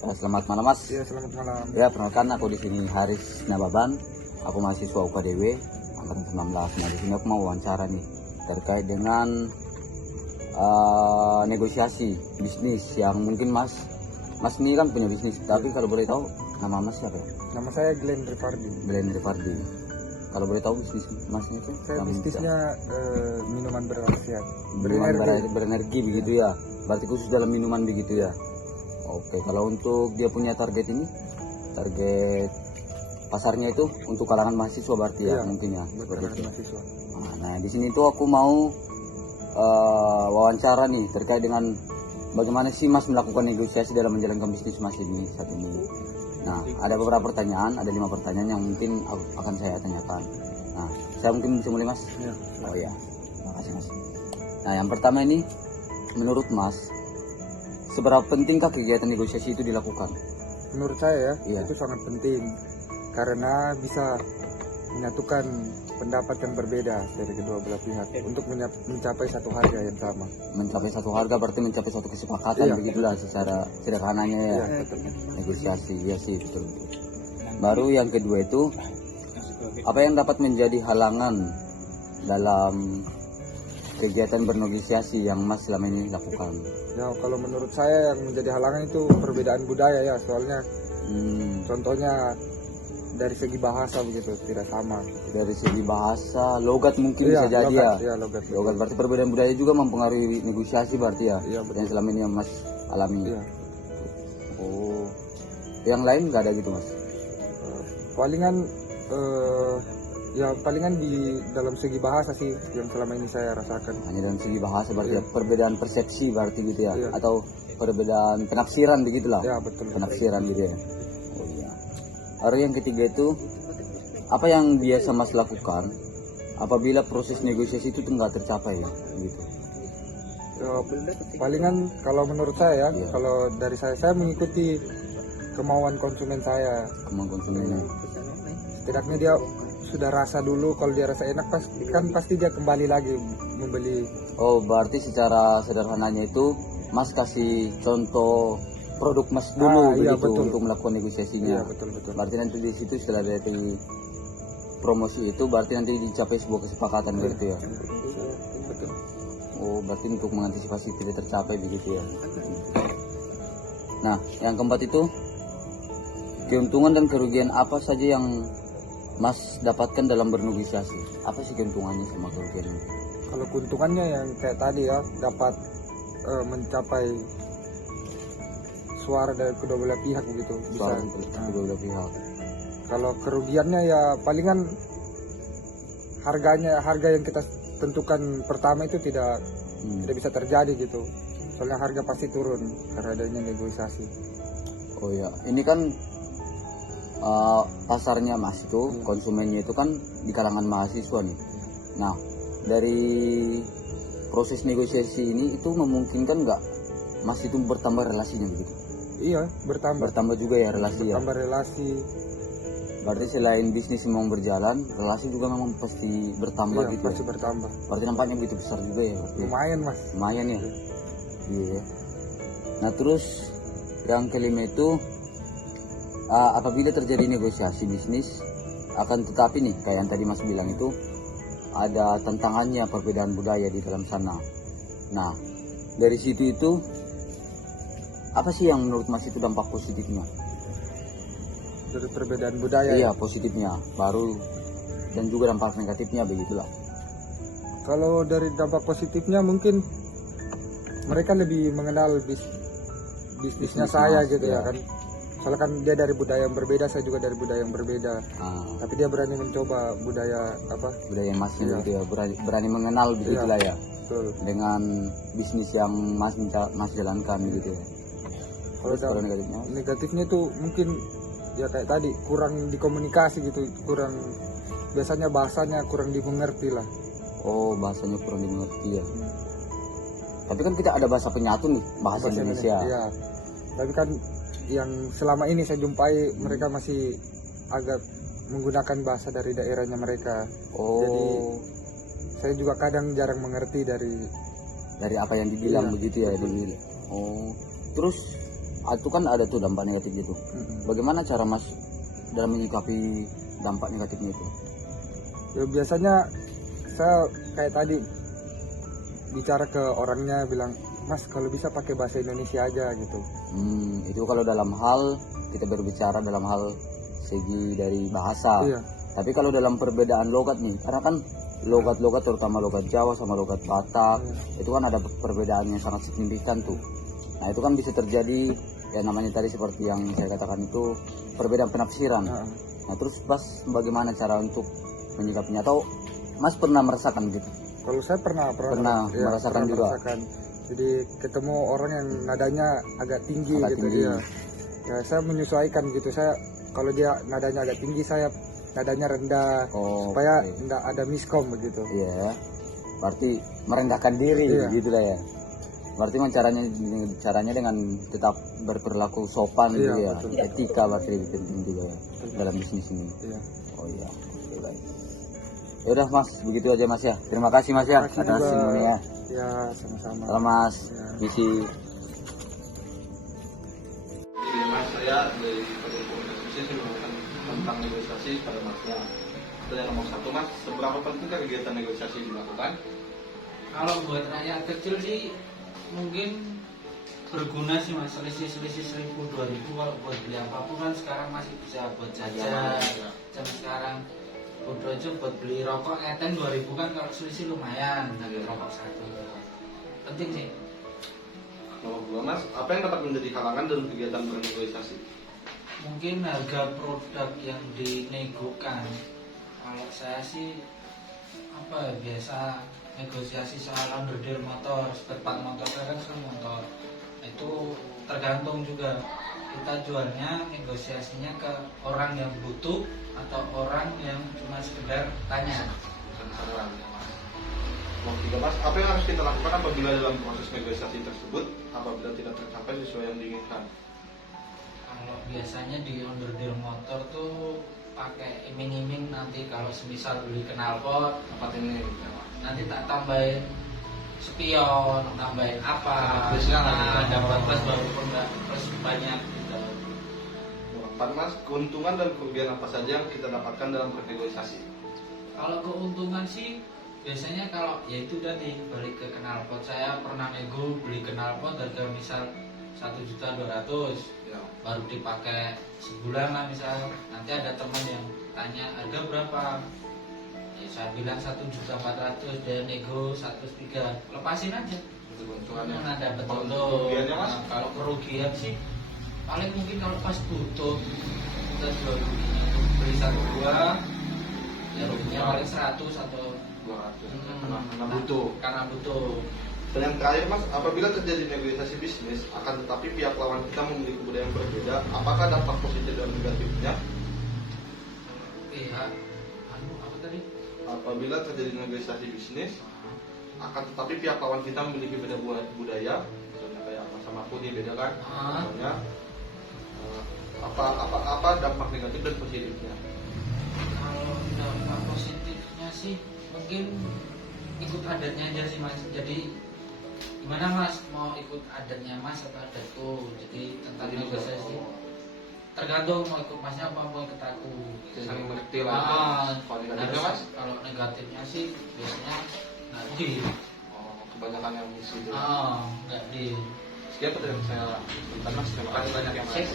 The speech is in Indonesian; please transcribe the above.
Selamat malam Mas. Iya, selamat malam. Ya, perkenalkan aku di sini Haris Nababan. Aku mahasiswa UKDW angkatan 19. Nah, di sini aku mau wawancara nih terkait dengan negosiasi bisnis yang mungkin Mas ini kan punya bisnis. Tapi kalau boleh tahu nama Mas siapa? Nama saya Glenn Rifardi. Glenn Rifardi. Kalau boleh tahu bisnis Masnya itu? Saya bisnisnya minuman berkhasiat. Minuman berenergi begitu ya. Berarti khusus dalam minuman begitu ya. Oke, kalau untuk dia punya target ini, target pasarnya itu untuk kalangan mahasiswa berarti ya, mungkin ya. Kalangan mahasiswa. Nah, di sini tuh aku mau wawancara nih terkait dengan bagaimana sih Mas melakukan negosiasi dalam menjalankan bisnis Mas ini saat ini. Nah, ada beberapa pertanyaan, ada 5 pertanyaan yang mungkin akan saya tanyakan. Nah, saya mungkin bisa mulai Mas? Ya. Oh ya, terima kasih Mas. Nah, yang pertama ini, menurut Mas, seberapa pentingkah kegiatan negosiasi itu dilakukan? Menurut saya Iya. itu sangat penting karena bisa menyatukan pendapat yang berbeda dari kedua belah pihak untuk mencapai satu harga yang sama. Mencapai satu harga berarti mencapai satu kesepakatan, Iya. begitulah secara sederhananya ya. Iya, betul. Negosiasi ya sih, betul. Baru yang kedua itu, apa yang dapat menjadi halangan dalam kegiatan bernegosiasi yang Mas selama ini lakukan? Ya, kalau menurut saya yang menjadi halangan itu perbedaan budaya ya, soalnya contohnya dari segi bahasa begitu tidak sama. Dari segi bahasa, logat mungkin Iya, bisa jadi logat, ya. iya, logat. Logat berarti perbedaan budaya juga mempengaruhi negosiasi berarti ya. Iya, betul. Yang selama ini yang Mas alami. Iya. Oh, yang lain nggak ada gitu Mas? Palingan ya palingan di dalam segi bahasa sih yang selama ini saya rasakan. Hanya dalam segi bahasa berarti Iya. ya, perbedaan persepsi berarti gitu ya. Iya. Atau perbedaan penafsiran begitulah. Ya, betul. Penafsiran gitu ya. Oh iya. Lalu yang ketiga itu, apa yang biasa Mas lakukan apabila proses negosiasi itu nggak tercapai gitu? Ya, palingan kalau menurut saya, Iya. kalau dari saya mengikuti kemauan konsumen saya. Kemauan konsumennya. Setidaknya dia sudah rasa dulu, kalau dia rasa enak pasti dia kembali lagi membeli. Oh, berarti secara sederhananya itu Mas kasih contoh produk Mas dulu Iya, begitu betul. untuk melakukan negosiasinya. Iya, betul. Berarti nanti di situ setelah dari promosi itu berarti nanti dicapai sebuah kesepakatan berarti ya. Betul. Oh, berarti untuk mengantisipasi tidak tercapai begitu ya. Nah, yang keempat itu, keuntungan dan kerugian apa saja yang Mas dapatkan dalam bernegosiasi? Apa sih keuntungannya sama kerugiannya? Kalau keuntungannya yang kayak tadi ya, dapat mencapai suara dari kedua belah pihak begitu. Suara Bisa. kedua belah pihak. Kalau kerugiannya ya palingan harga yang kita tentukan pertama itu tidak bisa terjadi gitu. Soalnya harga pasti turun karena adanya negosiasi. Oh ya, ini kan pasarnya Mas itu, konsumennya itu kan di kalangan mahasiswa nih. Nah, dari proses negosiasi ini itu memungkinkan nggak Mas itu bertambah relasinya begitu? Iya, bertambah Juga ya relasi ya. bertambah relasi. Berarti selain bisnis memang berjalan, relasi juga memang pasti bertambah Iya, gitu. pasti bertambah. Berarti nampaknya begitu besar juga ya. Berarti. Lumayan Mas. Lumayan ya. Iya. Nah, terus yang kelima itu, apabila terjadi negosiasi bisnis, akan tetapi nih kayak yang tadi Mas bilang itu ada tantangannya, perbedaan budaya di dalam sana. Nah, dari situ itu apa sih yang menurut Mas itu dampak positifnya? Dari perbedaan budaya. Iya, positifnya baru, dan juga dampak negatifnya begitulah. Kalau dari dampak positifnya mungkin mereka lebih mengenal bisnisnya saya gitu ya kan. Soalnya kan dia dari budaya yang berbeda, saya juga dari budaya yang berbeda. Tapi dia berani mencoba budaya Budaya Masnya Iya. gitu ya, berani mengenal begitulah ya. Betul. Dengan bisnis yang Mas jalankan gitu ya. Kalau Kalau negatifnya? negatifnya itu mungkin ya kayak tadi kurang dikomunikasi gitu, biasanya bahasanya kurang dimengerti lah. Oh, bahasanya kurang dimengerti ya. Tapi kan kita ada bahasa penyatu nih, bahasa Indonesia. Iya. Tapi kan yang selama ini saya jumpai mereka masih agak menggunakan bahasa dari daerahnya mereka. Oh. Jadi saya juga kadang jarang mengerti dari apa yang dibilang Iya, begitu ya. betul. Oh, terus itu kan ada tuh dampak negatif itu. Bagaimana cara Mas dalam menyikapi dampak negatifnya itu? Ya biasanya saya kayak tadi bicara ke orangnya bilang, Mas kalau bisa pakai bahasa Indonesia aja gitu. Itu kalau dalam hal kita berbicara dalam hal segi dari bahasa. Iya. Tapi kalau dalam perbedaan logat nih, karena kan logat-logat terutama logat Jawa sama logat Batak, itu kan ada perbedaan yang sangat signifikan tuh. Nah itu kan bisa terjadi ya namanya tadi seperti yang saya katakan itu perbedaan penafsiran. Nah terus Mas bagaimana cara untuk menyikapinya, atau Mas pernah merasakan gitu? Kalau saya pernah Ya, merasakan juga. Jadi ketemu orang yang nadanya agak tinggi Agak gitu tinggi. dia. Ya saya menyesuaikan gitu. Saya kalau dia nadanya agak tinggi, saya nadanya rendah supaya oke. tidak ada miskom begitu. Iya, berarti merendahkan diri, Iya. gitu lah ya. Berarti memang caranya dengan tetap berperilaku sopan Iya, gitu ya. betul. Etika berarti lebih penting juga ya dalam bisnis ini. Iya. Oh iya, oke, baik. Ya udah Mas, begitu aja Mas ya. Terima kasih Mas ya Terima kasih atas juga. semuanya. Ya sama-sama. Salam Mas, Ya. misi. Jadi mas saya dari organisasi sudah melakukan tentang negosiasi pada masnya. Pertanyaan nomor 1 mas, seberapa pentingkah kegiatan negosiasi dilakukan? Kalau buat rakyat kecil sih mungkin berguna sih mas, selisih 1.000-2.000 kalau buat beli apapun kan sekarang masih bisa buat jajan. Zaman sekarang udah aja buat beli rokok ngeten 2.000 kan, kalau selisih lumayan dari rokok satu. Penting sih. Nomor 2 mas, apa yang dapat menjadi halangan dalam kegiatan bernegosiasi? Mungkin harga produk yang dinegokan. Kalau saya sih apa ya, biasa negosiasi soal onderdil motor, spare part motor, kan motor itu tergantung juga kita jualnya, negosiasinya ke orang yang butuh atau orang yang cuma sekedar tanya. Dan saran ya mas. Nomor 3 mas, apa yang harus kita lakukan apabila dalam proses negosiasi tersebut apabila tidak tercapai sesuai yang diinginkan? Kalau biasanya di onderdil motor tuh pakai iming-iming, nanti kalau semisal beli knalpot Tempat ini ya, mas. nanti tak tambahin spion, tambahin apa, Biasanya dapat plus walaupun nggak plus banyak gitu. Nomor 4 mas, keuntungan dan kerugian apa saja yang kita dapatkan dalam bernegosiasi? Kalau keuntungan sih biasanya kalau ya itu tadi balik ke knalpot, saya pernah nego beli knalpot harga misal 1.200.000, Ya. baru dipakai sebulan lah misal, nanti ada teman yang tanya harga berapa, ya saya bilang 1.400.000, dia nego 103, lepasin aja. Itu keuntungannya. Ada betul. Kalau kerugiannya mas? Nah, kalau kerugian sih paling mungkin kalau pas butuh kita jual beli 1-2 ya ruginya paling 100 atau 200 karena butuh. karena butuh. Dan yang terakhir mas, apabila terjadi negosiasi bisnis, akan tetapi pihak lawan kita memiliki budaya yang berbeda, apakah dampak positif dan negatifnya? Pihak apa tadi? Apabila terjadi negosiasi bisnis, akan tetapi pihak lawan kita memiliki beda budaya, misalnya kayak sama aku nih beda kan, misalnya apa dampak negatif dan positifnya? Kalau dampak positifnya sih mungkin ikut adatnya aja sih mas. Jadi gimana mas, mau ikut adatnya mas atau adatku? Jadi tentang negosiasi tergantung mau ikut masnya apa mau ikut aku. Saling mengerti lah. Kalau negatifnya mas? Kalau negatifnya sih biasanya nggak deal. Kebanyakan yang misi itu. Nggak deal. Sekian pertanyaan saya. Mas, terima kasih banyak ya mas. Sip.